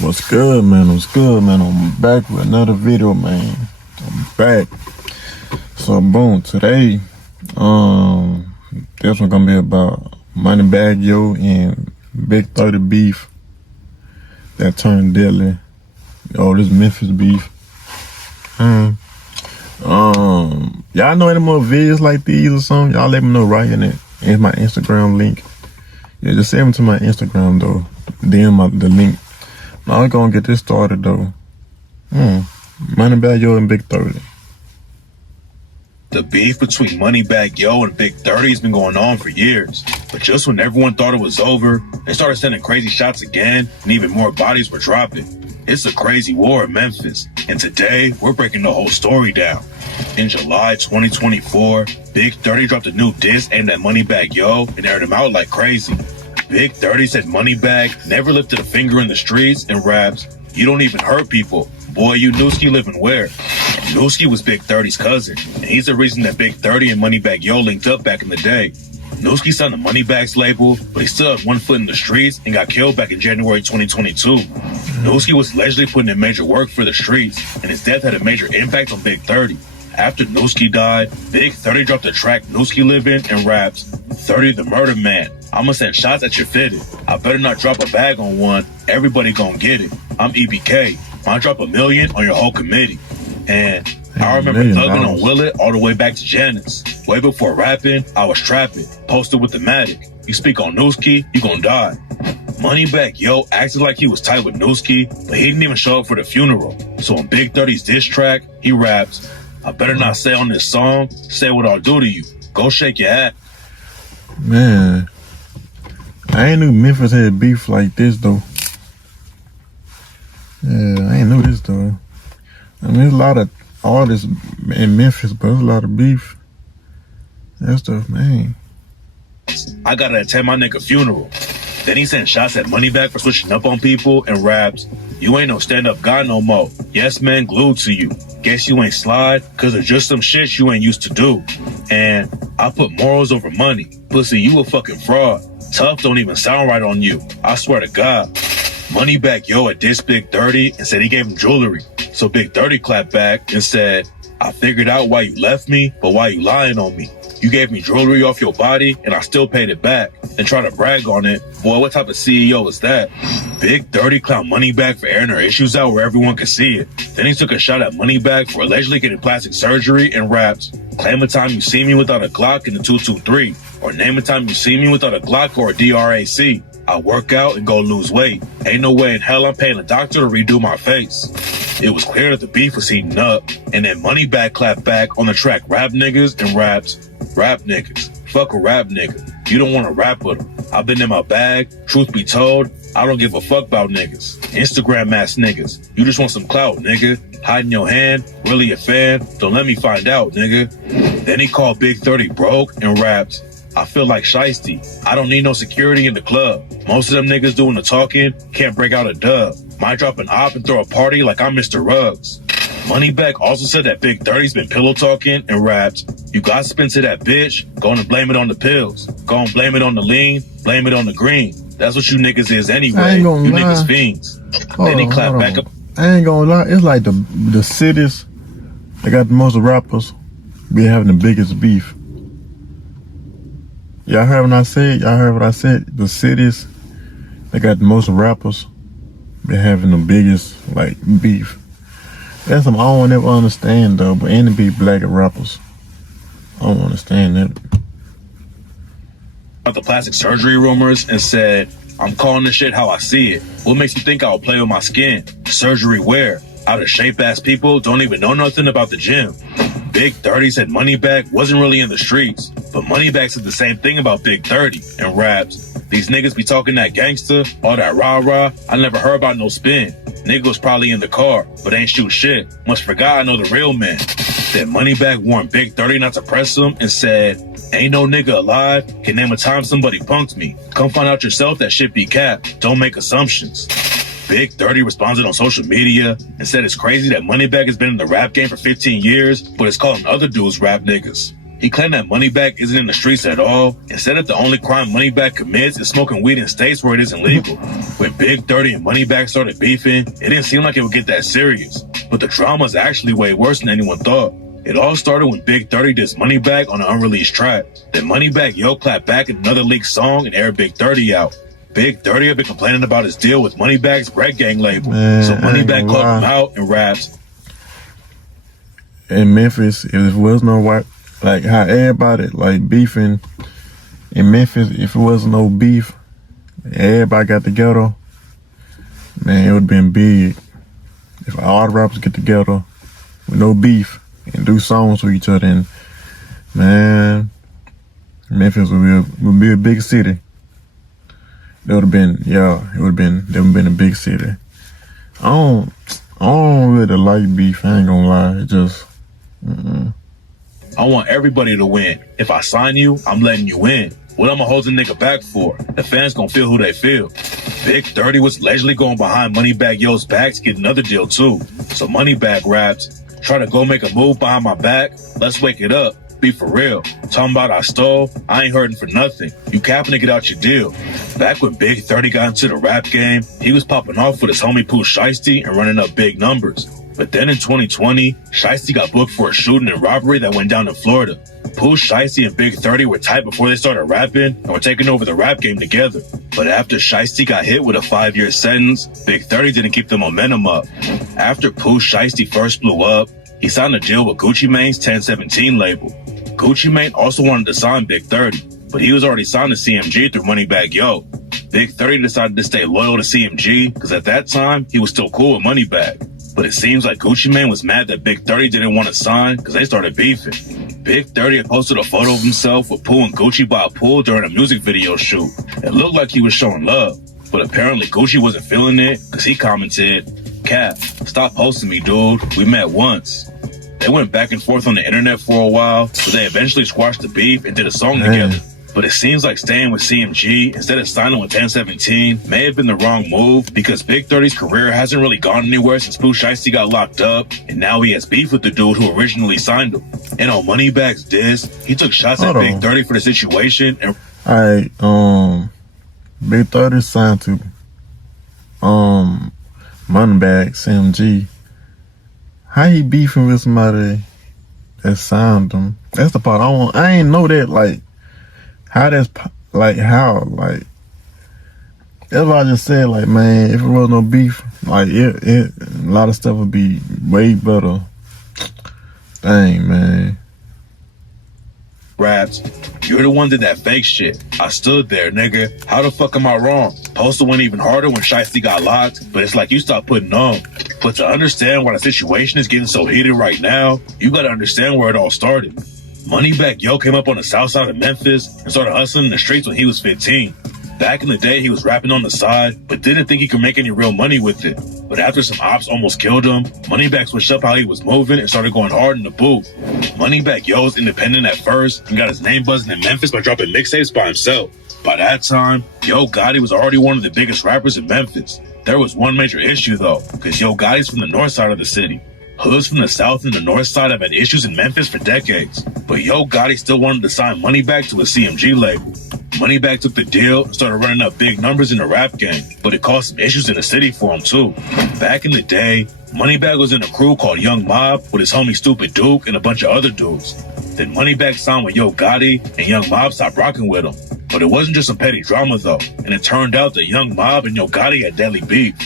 What's good, man? What's good, man? I'm back with another video, man. I'm back. So, boom, today, this one gonna be about Moneybagg, yo, and Big 30 beef that turned deadly. Oh, this Memphis beef. Y'all know any more videos like these or something? Y'all let me know right in it. It's my Instagram link. Yeah, just send them to my Instagram though. DM the link. Now we're gonna get this started though. Moneybagg, yo, and Big 30. The beef between Moneybagg, yo, and Big 30 has been going on for years. But just when everyone thought it was over, they started sending crazy shots again, and even more bodies were dropping. It's a crazy war in Memphis, and today, we're breaking the whole story down. In July 2024, Big 30 dropped a new diss aimed at Moneybagg, yo, and aired him out like crazy. Big 30 said Moneybagg never lifted a finger in the streets and raps, "You don't even hurt people. Boy, you Nooski living where?" Nooski was Big 30's cousin, and he's the reason that Big 30 and Moneybagg, yo, linked up back in the day. Nooski signed the Moneybagg's label, but he still had one foot in the streets and got killed back in January 2022. Nooski was allegedly putting in major work for the streets, and his death had a major impact on Big 30. After Nooski died, Big 30 dropped the track Nooski Livin' and raps, "30 the Murder Man. I'ma send shots at your fitted. I better not drop a bag on one. Everybody gon' get it. I'm EBK. Might drop $1 million on your whole committee." And I remember thugging on Willet all the way back to Janice. Way before rapping, I was trapping, posted with the Matic. You speak on Nooski, you gon' die. Moneybagg, yo, acted like he was tight with Nooski, but he didn't even show up for the funeral. So on Big 30's diss track, he raps, "I better not say on this song, say what I'll do to you. Go shake your ass." Man, I ain't knew Memphis had beef like this though. Yeah, I ain't know this though. I mean, there's a lot of artists in Memphis, but there's a lot of beef. That stuff, man. "I gotta attend my nigga funeral." Then he sent shots at Moneybagg for switching up on people and raps, "You ain't no stand-up guy no more. Yes, man, glued to you. Guess you ain't slide, cause there's just some shit you ain't used to do. And I put morals over money. Pussy, you a fucking fraud. Tough don't even sound right on you. I swear to God." Moneybagg, yo, had dissed Big 30 and said he gave him jewelry. So Big 30 clapped back and said, "I figured out why you left me, but why you lying on me? You gave me jewelry off your body and I still paid it back. And try to brag on it. Boy, what type of CEO is that?" Big 30 clowned Moneybagg for airing her issues out where everyone could see it. Then he took a shot at Moneybagg for allegedly getting plastic surgery and raps, "Claim a time you see me without a Glock in the 223, or name a time you see me without a Glock or a DRAC. I work out and go lose weight. Ain't no way in hell I'm paying a doctor to redo my face." It was clear that the beef was heating up, and then Moneybagg clapped back on the track Rap Niggas and raps, "Rap niggas. Fuck a rap nigga. You don't want to rap with them. I've been in my bag. Truth be told, I don't give a fuck about niggas. Instagram ass niggas. You just want some clout, nigga. Hiding your hand. Really a fan? Don't let me find out, nigga." Then he called Big 30 broke and raps, "I feel like Shiesty. I don't need no security in the club. Most of them niggas doing the talking can't break out a dub. Might drop an op and throw a party like I'm Mr. Ruggs." Moneybagg also said that Big 30's been pillow talking and raps, "You gossiping to that bitch, go and blame it on the pills. Go and blame it on the lean, blame it on the green. That's what you niggas is anyway. You lie. Niggas fiends." Then he clapped back up. I ain't gonna lie, it's like the cities that got the most rappers be having the biggest beef. Y'all heard what I said? Y'all heard what I said? The cities that got the most rappers be having the biggest, like, beef. That's something I don't ever understand, though, but any big black rappers, I don't understand that. About the plastic surgery rumors and said, "I'm calling this shit how I see it. What makes you think I'll play with my skin? Surgery where? Out of shape ass people don't even know nothing about the gym." Big 30 said Moneybagg wasn't really in the streets, but Moneybagg said the same thing about Big 30 and raps, "These niggas be talking that gangster, all that rah-rah. I never heard about no spin. Nigga was probably in the car, but ain't shoot shit. Must forgot I know the real man." Then Moneybagg warned Big 30 not to press him and said, "Ain't no nigga alive can name a time somebody punked me. Come find out yourself that shit be cap. Don't make assumptions." Big 30 responded on social media and said it's crazy that Moneybagg has been in the rap game for 15 years, but is calling other dudes rap niggas. He claimed that Moneybagg isn't in the streets at all and said that the only crime Moneybagg commits is smoking weed in states where it isn't legal. When Big 30 and Moneybagg started beefing, it didn't seem like it would get that serious. But the drama is actually way worse than anyone thought. It all started when Big 30 dissed Moneybagg on an unreleased track. Then Moneybagg clapped back in another leaked song and aired Big 30 out. Big 30 had been complaining about his deal with Moneybagg's Red Gang label. So Moneybagg called him out and raps. In Memphis, if there was no white, like how everybody like beefing in Memphis, if it wasn't no beef, everybody got together, man, it would have been big. If all the rappers get together with no beef and do songs with each other, and man, Memphis would be a big city. It would have been, it would have been a big city. I don't really like beef, I ain't gonna lie, it just, I want everybody to win. If I sign you, I'm letting you in. What I'ma hold the nigga back for? The fans gon' feel who they feel. Big 30 was allegedly going behind Moneybagg Yo's back to get another deal too. So Moneybagg raps, try to go make a move behind my back, let's wake it up. Be for real. Talking about I stole, I ain't hurting for nothing. You capping to get out your deal. Back when Big 30 got into the rap game, he was popping off with his homie Pooh Shiesty and running up big numbers. But then in 2020, Shiesty got booked for a shooting and robbery that went down in Florida. Pooh Shiesty and Big 30 were tight before they started rapping and were taking over the rap game together. But after Shiesty got hit with a 5-year sentence, Big 30 didn't keep the momentum up. After Pooh Shiesty first blew up, he signed a deal with Gucci Mane's 1017 label. Gucci Mane also wanted to sign Big 30, but he was already signed to CMG through Moneybagg Yo. Big 30 decided to stay loyal to CMG because at that time, he was still cool with Moneybagg. But it seems like Gucci Mane was mad that Big 30 didn't want to sign because they started beefing. Big 30 had posted a photo of himself with Pooh and Gucci by a pool during a music video shoot. It looked like he was showing love, but apparently Gucci wasn't feeling it because he commented, "Cap, stop posting me, dude. We met once." They went back and forth on the internet for a while, but they eventually squashed the beef and did a song together. But it seems like staying with CMG instead of signing with 1017 may have been the wrong move because Big 30's career hasn't really gone anywhere since Pooh Shiesty got locked up, and now he has beef with the dude who originally signed him. And on Moneybagg's diss, he took shots at Big 30 for the situation. And Alright, Big 30 signed to Moneybagg, CMG. How he beefing with somebody that signed him? That's the part I ain't know that, like, that's what I just said, like, man, if it was no beef, like, a lot of stuff would be way better. Dang, man. Raps, you're the one that did that fake shit. I stood there, nigga. How the fuck am I wrong? Posted went even harder when Shiesty got locked, but it's like you stopped putting on. But to understand why the situation is getting so heated right now, you gotta understand where it all started. Moneybagg Yo came up on the south side of Memphis and started hustling in the streets when he was 15. Back in the day, he was rapping on the side, but didn't think he could make any real money with it. But after some ops almost killed him, Moneybagg switched up how he was moving and started going hard in the booth. Moneybagg Yo was independent at first and got his name buzzing in Memphis by dropping mixtapes by himself. By that time, Yo Gotti was already one of the biggest rappers in Memphis. There was one major issue though, because Yo Gotti's from the north side of the city. Hoods from the south and the north side have had issues in Memphis for decades, but Yo Gotti still wanted to sign Moneybagg to a CMG label. Moneybagg took the deal and started running up big numbers in the rap game, but it caused some issues in the city for him too. Back in the day, Moneybagg was in a crew called Young Mob with his homie Stupid Duke and a bunch of other dudes. Then Moneybagg signed with Yo Gotti and Young Mob stopped rocking with him. But it wasn't just some petty drama though, and it turned out that Young Mob and Yo Gotti had deadly beef.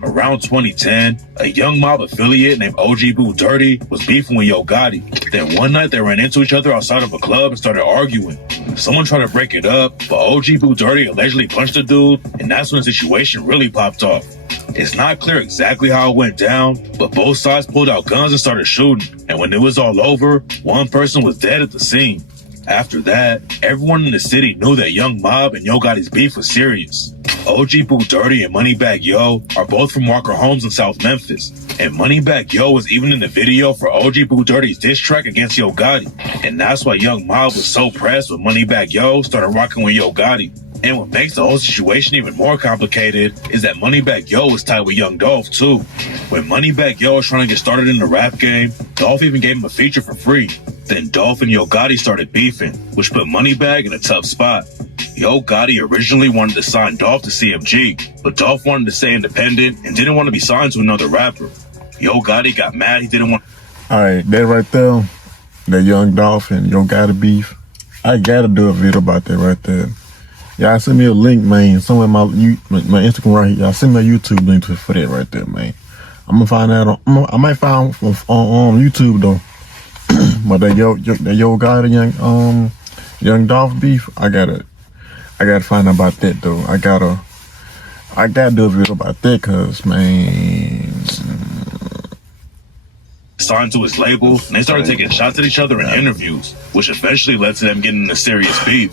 Around 2010, a Young Mob affiliate named OG Boo Dirty was beefing with Yo Gotti. Then one night they ran into each other outside of a club and started arguing. Someone tried to break it up, but OG Boo Dirty allegedly punched the dude, and that's when the situation really popped off. It's not clear exactly how it went down, but both sides pulled out guns and started shooting, and when it was all over, one person was dead at the scene. After that, everyone in the city knew that Young Mob and Yo Gotti's beef was serious. OG Boo Dirty and Moneybagg Yo are both from Walker Homes in South Memphis, and Moneybagg Yo was even in the video for OG Boo Dirty's diss track against Yo Gotti, and that's why Young Mob was so pressed when Moneybagg Yo started rocking with Yo Gotti. And what makes the whole situation even more complicated is that Moneybagg Yo was tied with Young Dolph too. When Moneybagg Yo was trying to get started in the rap game, Dolph even gave him a feature for free. Then Dolph and Yo Gotti started beefing, which put Moneybagg in a tough spot. Yo Gotti originally wanted to sign Dolph to CMG, but Dolph wanted to stay independent and didn't want to be signed to another rapper. Yo Gotti got mad, he didn't want. Alright, that right there, that Young Dolph and Yo Gotti beef, I gotta do a video about that right there. Y'all send me a link, man, somewhere in my Instagram right here. Y'all send me a YouTube link for that right there, man. I'm gonna find out I might find on YouTube though. But that Yo Gotti Young Dolph beef, I gotta find out about that though. I gotta do a video about that, cause man, signed to his label, and they started taking shots at each other in interviews, which eventually led to them getting in a serious beef.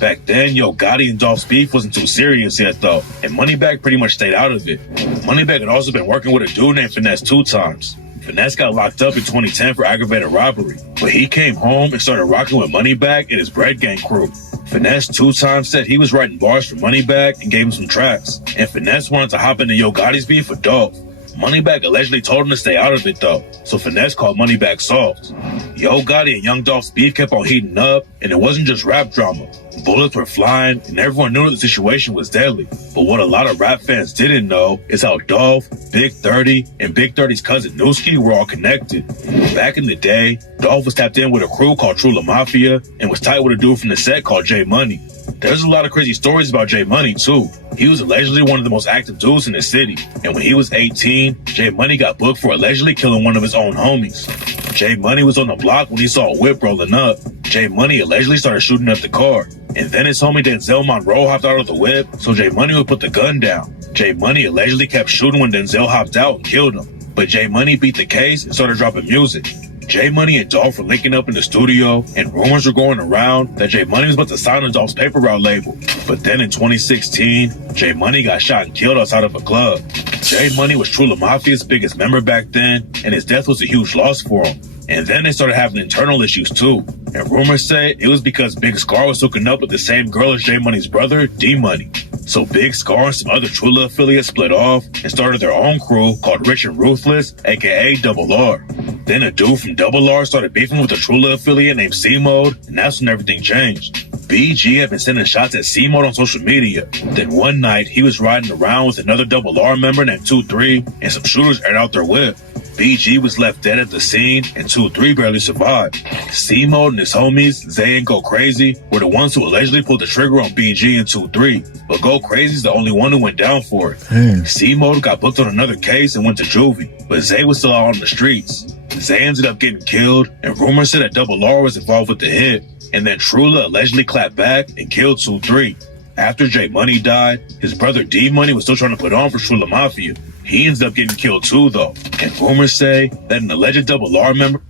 Back then, Yo Gotti and Dolph's beef wasn't too serious yet though, and Moneybagg pretty much stayed out of it. Moneybagg had also been working with a dude named Finesse 2 times. Finesse got locked up in 2010 for aggravated robbery, but he came home and started rocking with Moneybagg and his Bread Gang crew. Finesse 2 times said he was writing bars for Moneybagg and gave him some tracks, and Finesse wanted to hop into Yo Gotti's beef with Dolph. Moneybagg allegedly told him to stay out of it though, so Finesse called Moneybagg soft. Yo Gotti and Young Dolph's beef kept on heating up, and it wasn't just rap drama. Bullets were flying, and everyone knew that the situation was deadly. But what a lot of rap fans didn't know is how Dolph, Big 30, and Big 30's cousin Newski were all connected. Back in the day, Dolph was tapped in with a crew called True La Mafia and was tight with a dude from the set called J Money. There's a lot of crazy stories about J Money too. He was allegedly one of the most active dudes in the city, and when he was 18, J Money got booked for allegedly killing one of his own homies. J Money was on the block when he saw a whip rolling up. J Money allegedly started shooting up the car, and then his homie Denzel Monroe hopped out of the whip, so J Money would put the gun down. J Money allegedly kept shooting when Denzel hopped out and killed him, but J Money beat the case and started dropping music. J Money and Dolph were linking up in the studio, and rumors were going around that J Money was about to sign on Dolph's paper route label. But then in 2016, J Money got shot and killed outside of a club. J Money was True La Mafia's biggest member back then, and his death was a huge loss for him. And then they started having internal issues too. And rumors say it was because Big Scar was hooking up with the same girl as J Money's brother, D Money. So Big Scar and some other Trula affiliates split off and started their own crew called Rich and Ruthless, aka Double R. Then a dude from Double R started beefing with a Trula affiliate named C-Mode, and that's when everything changed. BG had been sending shots at C-Mode on social media. Then one night, he was riding around with another Double R member named 2-3, and some shooters aired out their whip. BG was left dead at the scene, and 2-3 barely survived. C-Mode and his homies, Zay and Go Crazy, were the ones who allegedly pulled the trigger on BG and 2-3, but Go Crazy's the only one who went down for it. C-Mode got booked on another case and went to juvie, but Zay was still out on the streets. Zay ended up getting killed, and rumors said that Double R was involved with the hit, and then Trula allegedly clapped back and killed 2-3. After J Money died, his brother D Money was still trying to put on for True La Mafia. He ends up getting killed too though, and rumors say that an alleged Double R member.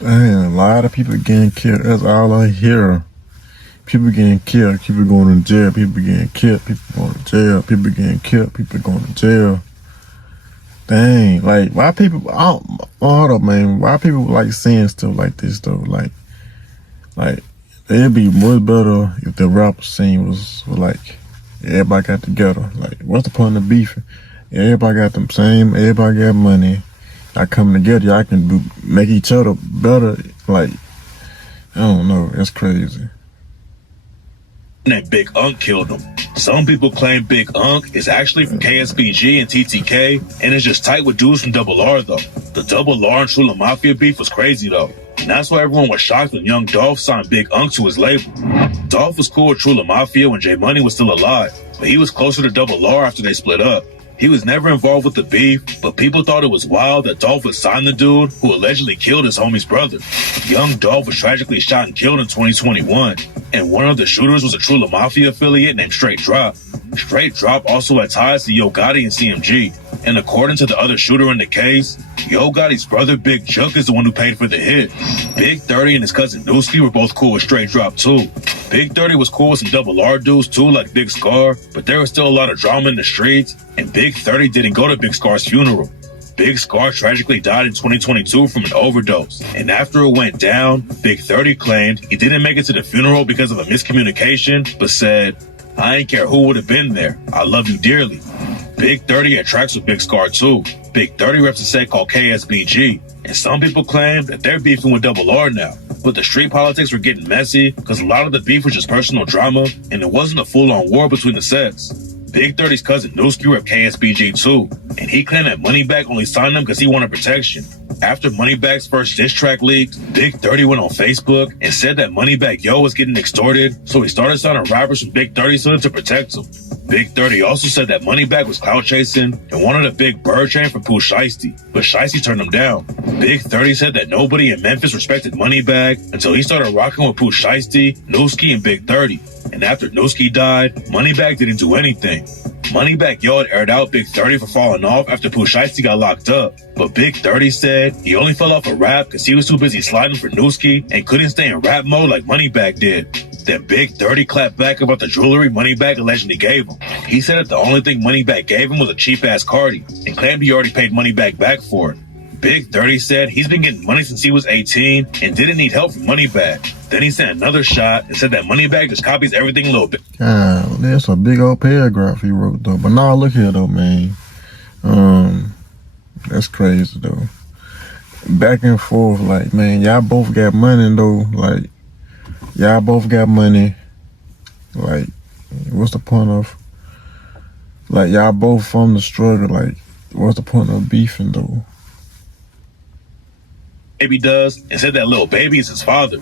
Damn, a lot of people getting killed. That's all I hear. People getting killed, people going to jail, people getting killed, people going to jail, people getting killed, people going to jail. Dang, like why people? Hold up, man. Why people like saying stuff like this though? Like it'd be much better if the rap scene was like everybody got together. Like, what's the point of beefing? Everybody got them same. Everybody got money. Y'all come together. Y'all can make each other better. Like, I don't know. That's crazy. And Big Unk killed him. Some people claim Big Unk is actually from KSBG and TTK, and is just tight with dudes from Double R though. The Double R and True La Mafia beef was crazy though, and that's why everyone was shocked when Young Dolph signed Big Unk to his label. Dolph was cool with True La Mafia when J Money was still alive, but he was closer to Double R after they split up. He was never involved with the beef, but people thought it was wild that Dolph would sign the dude who allegedly killed his homie's brother. Young Dolph was tragically shot and killed in 2021, and one of the shooters was a True La Mafia affiliate named Straight Drop. Straight Drop also had ties to Yo Gotti and CMG, and according to the other shooter in the case, Yo Gotti's brother Big Chuck is the one who paid for the hit. Big 30 and his cousin Newski were both cool with Straight Drop too. Big 30 was cool with some Double R dudes too, like Big Scar, but there was still a lot of drama in the streets, and Big 30 didn't go to Big Scar's funeral. Big Scar tragically died in 2022 from an overdose, and after it went down, Big 30 claimed he didn't make it to the funeral because of a miscommunication, but said, I ain't care who would have been there. I love you dearly. Big 30 had tracks with Big Scar too. Big 30 reps a set called KSBG. And some people claim that they're beefing with Double R now. But the street politics were getting messy because a lot of the beef was just personal drama and it wasn't a full-on war between the sets. Big 30's cousin Nooski repped KSBG too, and he claimed that Moneybagg only signed him because he wanted protection. After Moneybagg's first diss track leaked, Big 30 went on Facebook and said that Moneybagg Yo was getting extorted, so he started signing rappers from Big 30's hood to protect him. Big 30 also said that Moneybagg was clout chasing and wanted a big bird chain from Pooh Shiesty, but Shiesty turned him down. Big 30 said that nobody in Memphis respected Moneybagg until he started rocking with Pooh Shiesty, Nooski, and Big 30. And after Nooski died, Moneybagg didn't do anything. Moneybagg Yo had aired out Big 30 for falling off after Pooh Shiesty got locked up. But Big 30 said he only fell off of rap because he was too busy sliding for Nooski and couldn't stay in rap mode like Moneybagg did. Then Big 30 clapped back about the jewelry Moneybagg allegedly gave him. He said that the only thing Moneybagg gave him was a cheap-ass Cardi and claimed he already paid Moneybagg back for it. Big 30 said he's been getting money since he was 18 and didn't need help from Moneybagg. Then he sent another shot and said that Moneybagg just copies everything a little bit. That's a big old paragraph he wrote though. But nah, look here though, man. That's crazy though. Back and forth, like, man, y'all both got money though. Like, y'all both got money. Like, what's the point of, like, y'all both from the struggle. Like, what's the point of beefing though? Baby does and said that little baby is his father.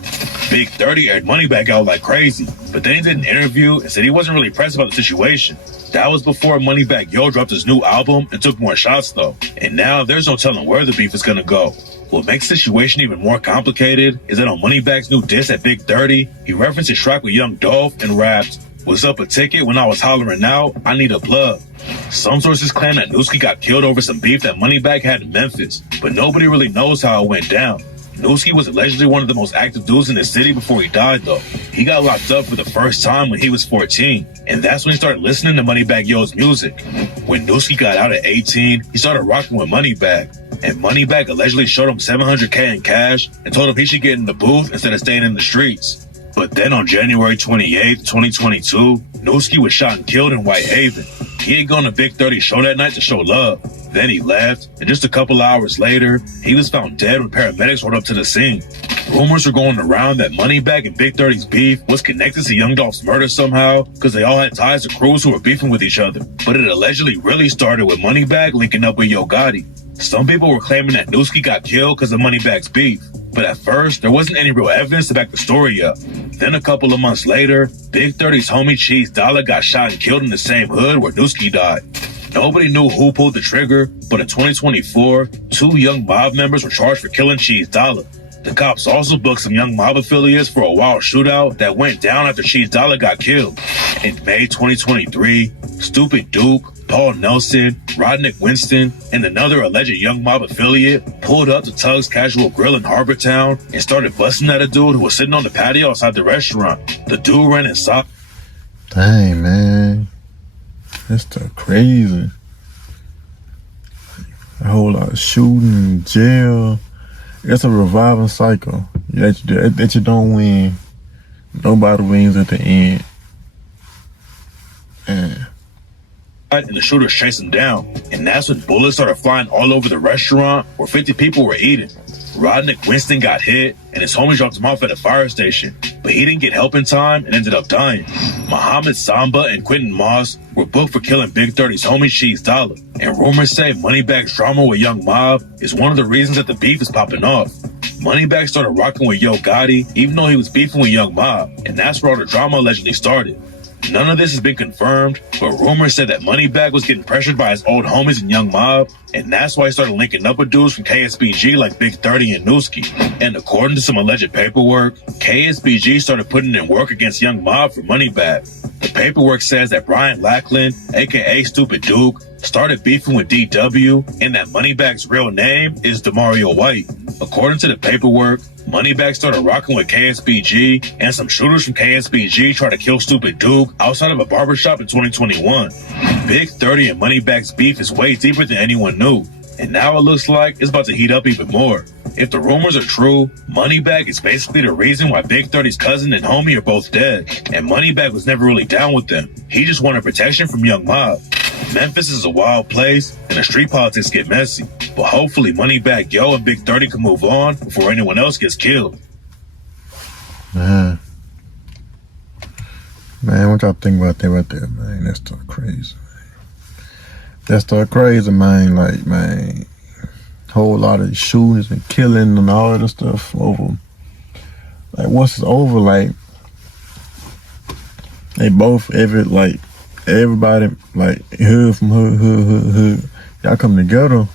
Big 30 aired Moneybagg out like crazy, but then he did an interview and said he wasn't really pressed about the situation. That was before Moneybagg Yo dropped his new album and took more shots though. And now there's no telling where the beef is gonna go. What makes the situation even more complicated is that on Moneybagg's new diss at Big 30, he referenced his track with Young Dolph and rapped, "Was up a ticket when I was hollering out, I need a plug." Some sources claim that Nooski got killed over some beef that Moneybagg had in Memphis, but nobody really knows how it went down. Nooski was allegedly one of the most active dudes in the city before he died though. He got locked up for the first time when he was 14, and that's when he started listening to Moneybagg Yo's music. When Nooski got out at 18, he started rocking with Moneybagg, and Moneybagg allegedly showed him $700K in cash and told him he should get in the booth instead of staying in the streets. But then on January 28th, 2022, Nooski was shot and killed in Whitehaven. He had gone to Big 30's show that night to show love. Then he left, and just a couple hours later, he was found dead when paramedics rolled up to the scene. Rumors were going around that Moneybagg and Big 30's beef was connected to Young Dolph's murder somehow, because they all had ties to crews who were beefing with each other. But it allegedly really started with Moneybagg linking up with Yo Gotti. Some people were claiming that Nooski got killed because of Moneybagg's beef. But at first, there wasn't any real evidence to back the story up. Then a couple of months later, Big 30's homie Cheese Dollar got shot and killed in the same hood where Nooski died. Nobody knew who pulled the trigger, but in 2024, 2 young mob members were charged for killing Cheese Dollar. The cops also booked some young mob affiliates for a wild shootout that went down after Cheese Dollar got killed. In May 2023, Stupid Duke, Paul Nelson, Rodnick Winston, and another alleged young mob affiliate pulled up to Tug's Casual Grill in Harbortown and started busting at a dude who was sitting on the patio outside the restaurant. The dude ran inside. Dang, man. That's the crazy. A whole lot of shooting, jail. It's a reviving cycle. That you don't win. Nobody wins at the end. And the shooters chased him down. And that's when bullets started flying all over the restaurant where 50 people were eating. Rodnick Winston got hit, and his homies dropped him off at a fire station. But he didn't get help in time and ended up dying. Muhammad Samba and Quentin Moss were booked for killing Big 30's homie Cheese Dollar. And rumors say Moneybagg's drama with Young Mob is one of the reasons that the beef is popping off. Moneybagg started rocking with Yo Gotti even though he was beefing with Young Mob, and that's where all the drama allegedly started. None of this has been confirmed, but rumors said that Moneybagg was getting pressured by his old homies in Young Mob, and that's why he started linking up with dudes from KSBG like Big 30 and Nooski. And according to some alleged paperwork, KSBG started putting in work against Young Mob for Moneybagg. The paperwork says that Brian Lackland, aka Stupid Duke, started beefing with DW, and that Moneybagg's real name is DeMario White. According to the paperwork, Moneybagg started rocking with KSBG, and some shooters from KSBG tried to kill Stupid Duke outside of a barbershop in 2021. Big 30 and Moneybagg's beef is way deeper than anyone knew, and now it looks like it's about to heat up even more. If the rumors are true, Moneybagg is basically the reason why Big 30's cousin and homie are both dead, and Moneybagg was never really down with them. He just wanted protection from Young Mob. Memphis is a wild place, and the street politics get messy, but hopefully Moneybagg Yo and Big 30 can move on before anyone else gets killed. Man, what y'all think about that right there, man? That's stuff crazy, man. That's stuff crazy, man. Like, man, whole lot of shootings and killing and all of this stuff over. Like, once it's over, like, they both, everybody, like, hood from hood. Y'all come together,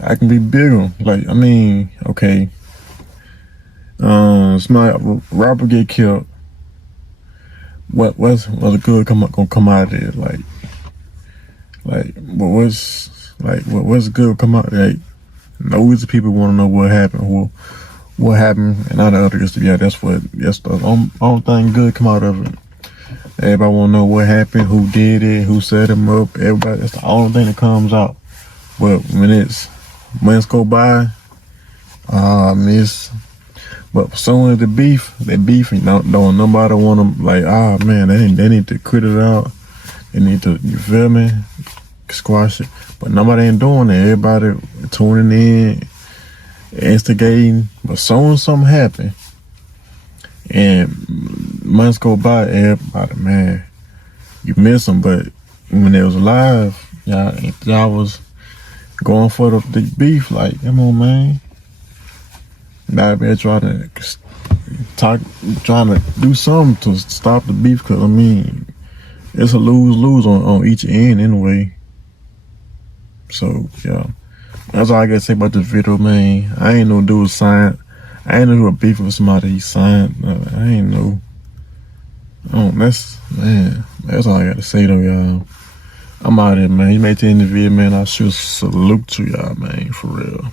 I can be bigger. Like, I mean, okay. Smart rapper get killed. What's good gonna come out of it? What's good come out? Like, those people want to know what happened, and all the others. Yeah, that's the only thing good come out of it. Everybody want to know what happened, who did it, who set him up. Everybody, that's the only thing that comes out. But when months go by, but soon as that beef, don't nobody want to, like, man, they need to quit it out. They need to, you feel me, squash it. But nobody ain't doing it. Everybody tuning in, instigating. But soon something happen, and months go by, everybody, man, you miss them. But when they was alive, y'all was going for the beef. Like, come on, man. Now they're trying to do something to stop the beef, because I mean, it's a lose-lose on each end anyway. So yeah, that's all I gotta say about the video, man. I ain't no dude signed. I ain't know who a beef with somebody he signed. I ain't know. That's all I gotta say though, y'all. I'm out here, man. You made it in the video, man. I should salute to y'all, man, for real.